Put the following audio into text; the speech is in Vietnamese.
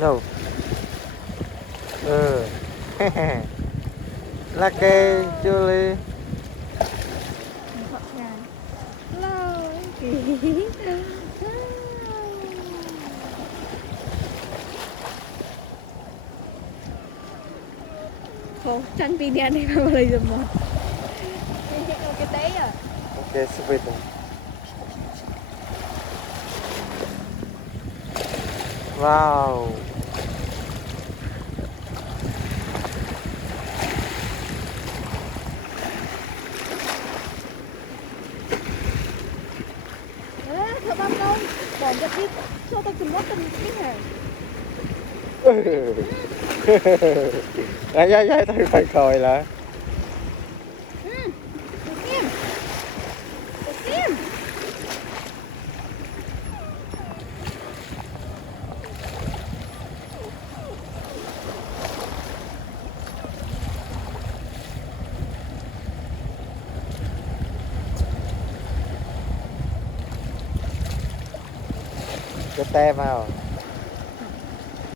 đâu ừ là kê chưa li Họ ngàn lâu kỳ khổ chân vì đèn này mà lấy dùm một cái tế à ok sweet rồi wow thợ băm đâu bỏ giật đi cho tôi chùm lót từng cái này đấy đấy đấy tôi phải coi là xem xem cho te vào